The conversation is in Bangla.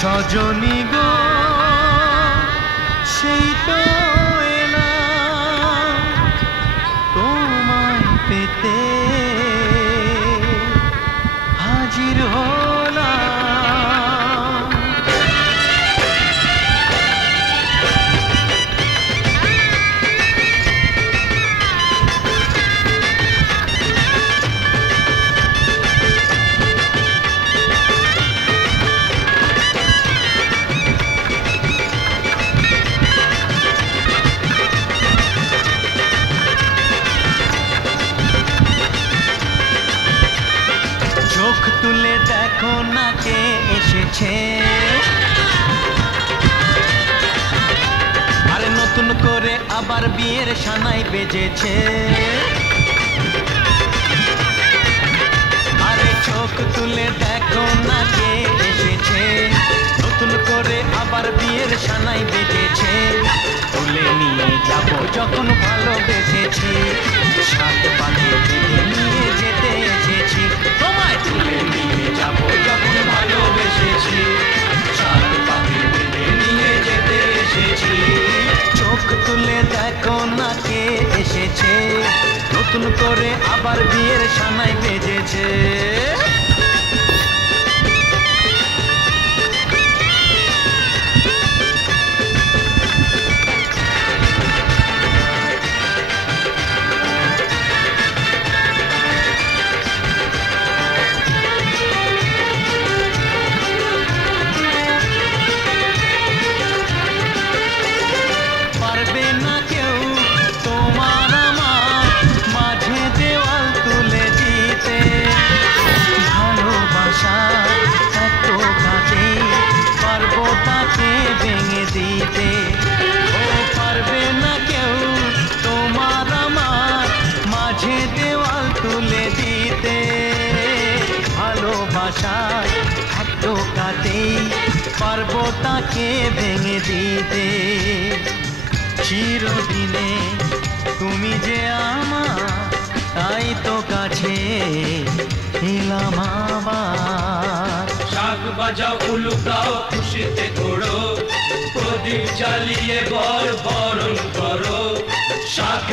সজনী গো সেই তো এলাম তোমায় পেতে হাজির হলাম। চোখ তুলে দেখো না কে এসেছে, আরে নতুন করে আবার বিয়ের সানাই বেজেছে। আরে চোখ তুলে দেখো না কে এসেছে, নতুন করে আবার বিয়ের সানাই বেজেছে। তুলে নিয়ে যাব যখন ভালোবেসেছি, সাত পাকে তুলে নিয়ে যেতে এসেছি। তোমায় তুলে নিয়ে যাব যখন ভালোবেসেছি, সাত পাকে তুলে নিয়ে যেতে এসেছি। চোখ তুলে দেখো না কে এসেছে, নতুন করে আবার বিয়ের সানাই বেজেছে। পারবো তাকে ভেঙে দিতে। চিরদিনে তুমি যে আমার, তাই তো কাছে বাজাও উলুক দাও খুশিতে ঘোড়ো প্রদীপ জ্বালিয়ে বরণ করো শাক